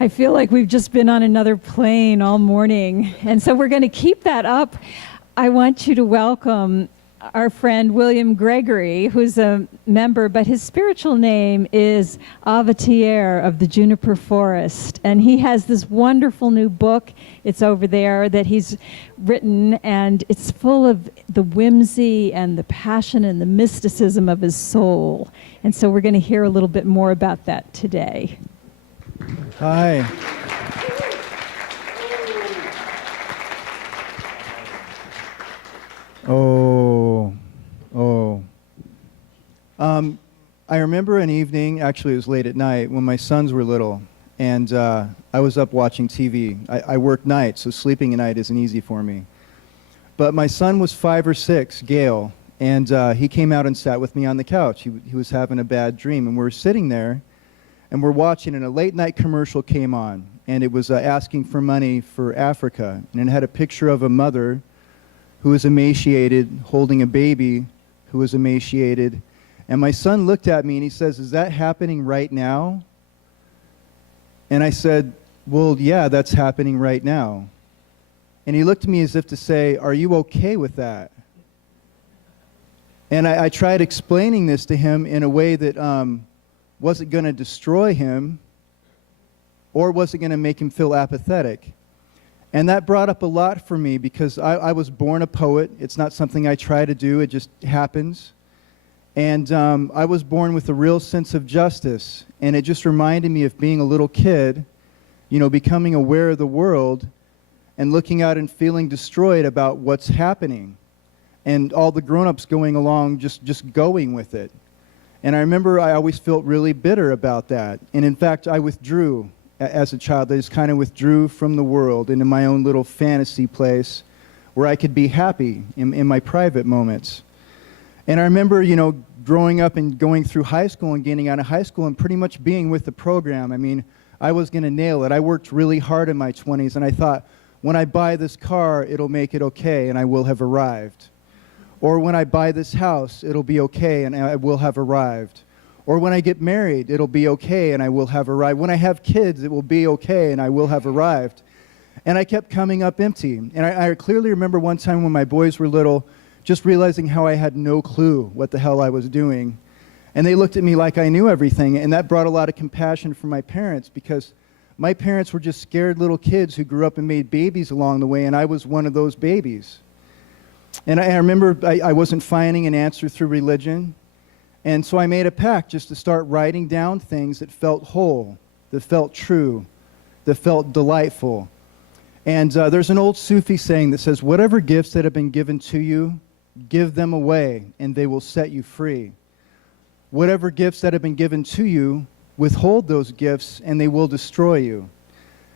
I feel like we've just been on another plane all morning. And so we're going to keep that up. I want you to welcome our friend William Gregory, who's a member, but his spiritual name is Avatierre of the Juniper Forest. And he has this wonderful new book, it's over there, that he's written, and it's full of the whimsy and the passion and the mysticism of his soul. And so we're going to hear a little bit more about that today. Hi. I remember an evening, actually it was late at night, when my sons were little, and I was up watching TV. I work nights, so sleeping at night isn't easy for me. But my son was 5 or 6, Gail, and he came out and sat with me on the couch. He was having a bad dream, and we were sitting there, and we're watching, and a late night commercial came on, and it was asking for money for Africa, and it had a picture of a mother who was emaciated, holding a baby who was emaciated. And my son looked at me and he says, "Is that happening right now?" And I said, "Well, yeah, that's happening right now." And he looked at me as if to say, "Are you okay with that?" And I tried explaining this to him in a way that wasn't going to destroy him or wasn't going to make him feel apathetic. And that brought up a lot for me because I was born a poet. It's not something I try to do. It just happens. And I was born with a real sense of justice. And it just reminded me of being a little kid, you know, becoming aware of the world and looking out and feeling destroyed about what's happening. And all the grown-ups going along, just going with it. And I remember I always felt really bitter about that. And in fact, I withdrew as a child. I just kind of withdrew from the world into my own little fantasy place where I could be happy in my private moments. And I remember, you know, growing up and going through high school and getting out of high school and pretty much being with the program. I mean, I was going to nail it. I worked really hard in my 20s, and I thought, when I buy this car, it'll make it okay, and I will have arrived. Or when I buy this house, it'll be okay, and I will have arrived. Or when I get married, it'll be okay, and I will have arrived. When I have kids, it will be okay, and I will have arrived. And I kept coming up empty. And I clearly remember one time when my boys were little, just realizing how I had no clue what the hell I was doing. And they looked at me like I knew everything, and that brought a lot of compassion from my parents, because my parents were just scared little kids who grew up and made babies along the way, and I was one of those babies. And I remember I wasn't finding an answer through religion, and so I made a pact just to start writing down things that felt whole, that felt true, that felt delightful. And there's an old Sufi saying that says, whatever gifts that have been given to you, give them away, and they will set you free. Whatever gifts that have been given to you, withhold those gifts, and they will destroy you.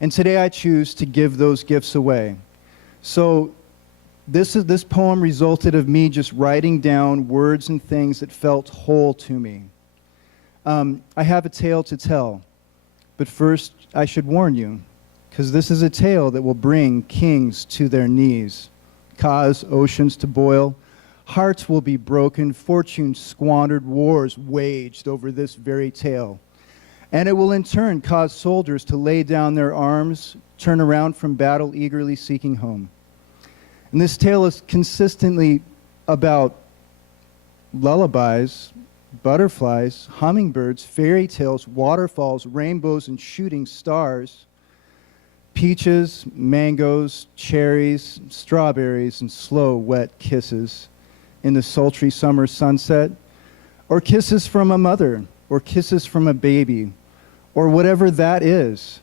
And today I choose to give those gifts away. So this poem resulted of me just writing down words and things that felt whole to me. I have a tale to tell, but first I should warn you, because this is a tale that will bring kings to their knees, cause oceans to boil, hearts will be broken, fortunes squandered, wars waged over this very tale. And it will in turn cause soldiers to lay down their arms, turn around from battle eagerly seeking home. And this tale is consistently about lullabies, butterflies, hummingbirds, fairy tales, waterfalls, rainbows, and shooting stars, peaches, mangoes, cherries, strawberries, and slow, wet kisses in the sultry summer sunset, or kisses from a mother, or kisses from a baby, or whatever that is.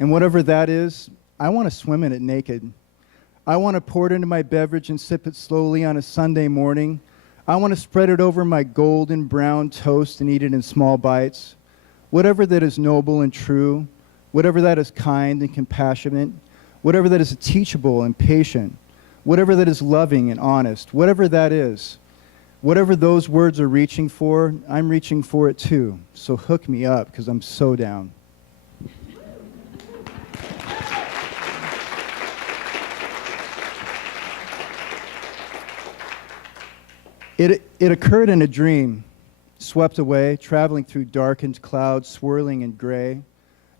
And whatever that is, I want to swim in it naked. I want to pour it into my beverage and sip it slowly on a Sunday morning. I want to spread it over my golden brown toast and eat it in small bites. Whatever that is noble and true, whatever that is kind and compassionate, whatever that is teachable and patient, whatever that is loving and honest, whatever that is, whatever those words are reaching for, I'm reaching for it too. So hook me up, because I'm so down. It occurred in a dream, swept away, traveling through darkened clouds, swirling in gray.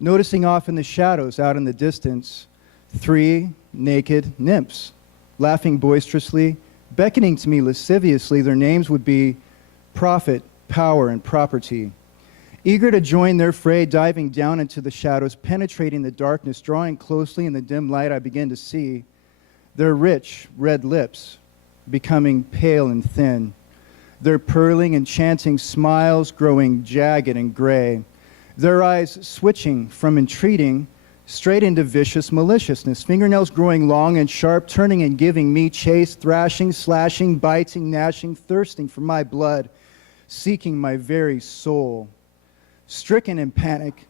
noticing off in the shadows out in the distance 3 naked nymphs, laughing boisterously, beckoning to me lasciviously. Their names would be Prophet, Power, and Property. Eager to join their fray, diving down into the shadows, penetrating the darkness, drawing closely in the dim light, I begin to see their rich red lips becoming pale and thin, their purling, enchanting smiles growing jagged and gray, their eyes switching from entreating straight into vicious maliciousness, fingernails growing long and sharp, turning and giving me chase, thrashing, slashing, biting, gnashing, thirsting for my blood, seeking my very soul. Stricken in panic,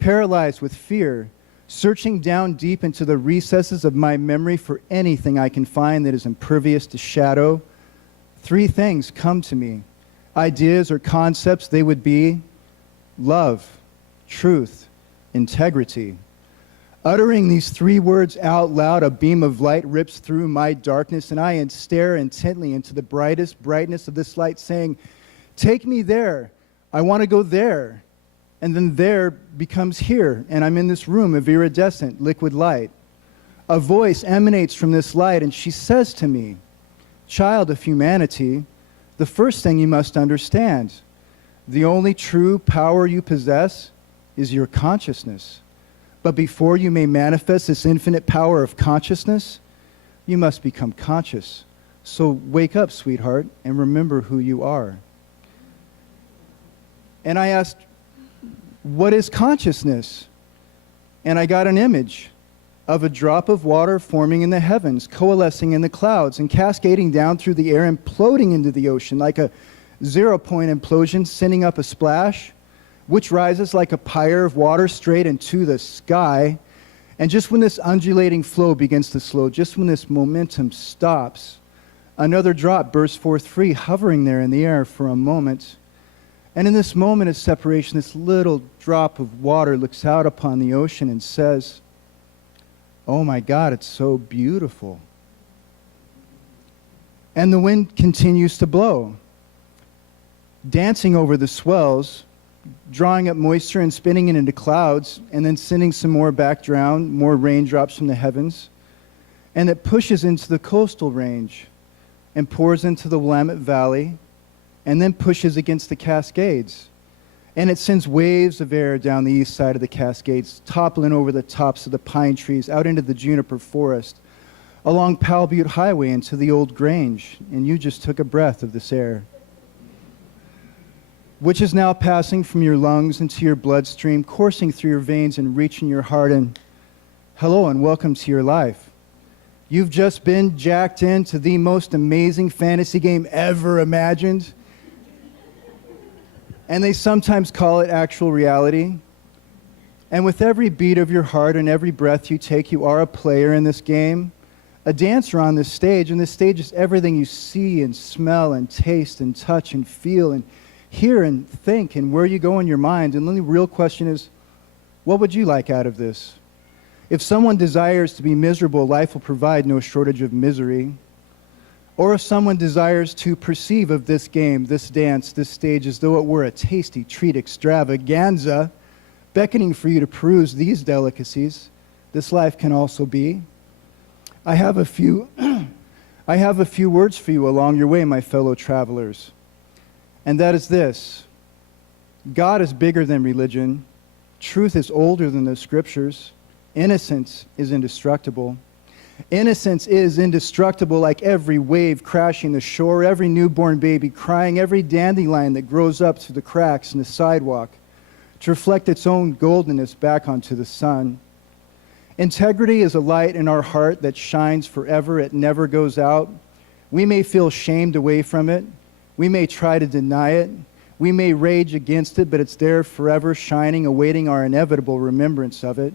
paralyzed with fear, searching down deep into the recesses of my memory for anything I can find that is impervious to shadow, 3 things come to me. Ideas or concepts, they would be love, truth, integrity. Uttering these 3 words out loud, a beam of light rips through my darkness, and I stare intently into the brightest brightness of this light, saying, "Take me there. I want to go there." And then there becomes here, and I'm in this room of iridescent liquid light. A voice emanates from this light, and she says to me, "Child of humanity, the first thing you must understand, the only true power you possess is your consciousness. But before you may manifest this infinite power of consciousness, you must become conscious. So wake up, sweetheart, and remember who you are." And I asked, "What is consciousness?" And I got an image of a drop of water forming in the heavens, coalescing in the clouds, and cascading down through the air, imploding into the ocean like a 0-point implosion, sending up a splash, which rises like a pyre of water straight into the sky. And just when this undulating flow begins to slow, just when this momentum stops, another drop bursts forth free, hovering there in the air for a moment. And in this moment of separation, this little drop of water looks out upon the ocean and says, "Oh my God, it's so beautiful." And the wind continues to blow, dancing over the swells, drawing up moisture and spinning it into clouds, and then sending some more back down, more raindrops from the heavens. And it pushes into the coastal range and pours into the Willamette Valley, and then pushes against the Cascades. And it sends waves of air down the east side of the Cascades, toppling over the tops of the pine trees, out into the Juniper Forest, along Powell Butte Highway into the Old Grange. And you just took a breath of this air, which is now passing from your lungs into your bloodstream, coursing through your veins and reaching your heart. And hello and welcome to your life. You've just been jacked into the most amazing fantasy game ever imagined. And they sometimes call it actual reality. And with every beat of your heart and every breath you take, you are a player in this game, a dancer on this stage. And this stage is everything you see and smell and taste and touch and feel and hear and think and where you go in your mind. And then the real question is, what would you like out of this? If someone desires to be miserable, life will provide no shortage of misery. Or if someone desires to perceive of this game, this dance, this stage as though it were a tasty treat extravaganza, beckoning for you to peruse these delicacies, this life can also be. I have a few words for you along your way, my fellow travelers. And that is this: God is bigger than religion. Truth is older than the scriptures. Innocence is indestructible. Innocence is indestructible, like every wave crashing the shore, every newborn baby crying, every dandelion that grows up through the cracks in the sidewalk to reflect its own goldenness back onto the sun. Integrity is a light in our heart that shines forever. It never goes out. We may feel shamed away from it. We may try to deny it. We may rage against it, but it's there forever, shining, awaiting our inevitable remembrance of it.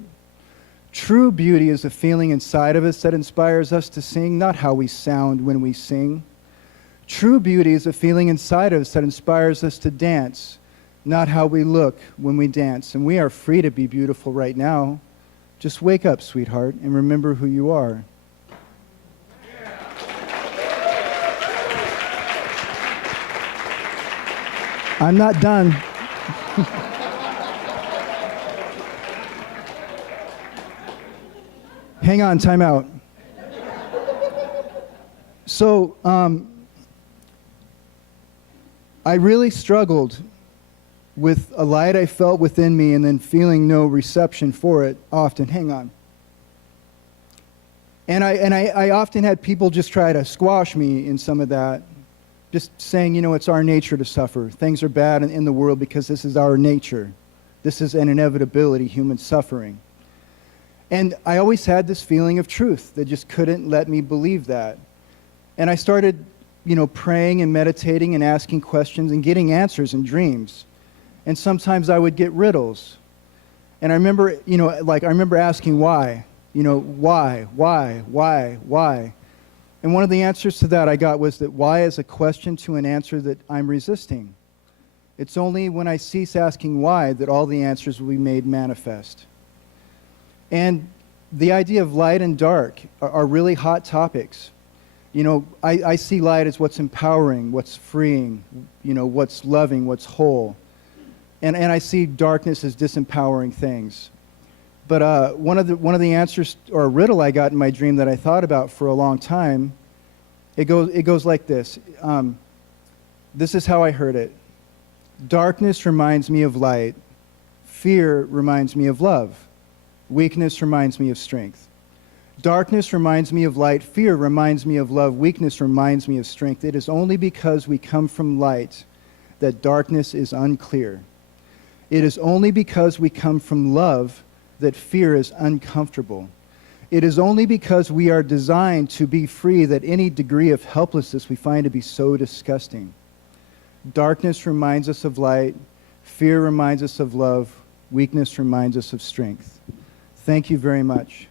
True beauty is a feeling inside of us that inspires us to sing, not how we sound when we sing. True beauty is a feeling inside of us that inspires us to dance, not how we look when we dance. And we are free to be beautiful right now. Just wake up, sweetheart, and remember who you are. I'm not done. hang on, time out. So, I really struggled with a light I felt within me and then feeling no reception for it often. Hang on. And I often had people just try to squash me in some of that, just saying, you know, it's our nature to suffer. Things are bad in the world because this is our nature. This is an inevitability, human suffering. And I always had this feeling of truth that just couldn't let me believe that. And I started, you know, praying and meditating and asking questions and getting answers in dreams. And sometimes I would get riddles. And I remember, you know, like I remember asking why. You know, why? And one of the answers to that I got was that why is a question to an answer that I'm resisting. It's only when I cease asking why that all the answers will be made manifest. And the idea of light and dark are really hot topics. You know, I see light as what's empowering, what's freeing, you know, what's loving, what's whole. And I see darkness as disempowering things. But one of the answers or a riddle I got in my dream that I thought about for a long time, it goes like this. This is how I heard it. Darkness reminds me of light. Fear reminds me of love. Weakness reminds me of strength. Darkness reminds me of light. Fear reminds me of love. Weakness reminds me of strength. It is only because we come from light that darkness is unclear. It is only because we come from love that fear is uncomfortable. It is only because we are designed to be free that any degree of helplessness we find to be so disgusting. Darkness reminds us of light. Fear reminds us of love. Weakness reminds us of strength. Thank you very much.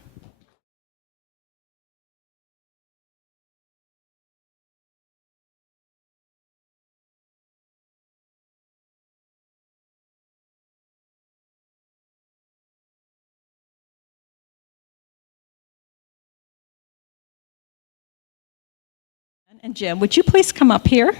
And Jim, would you please come up here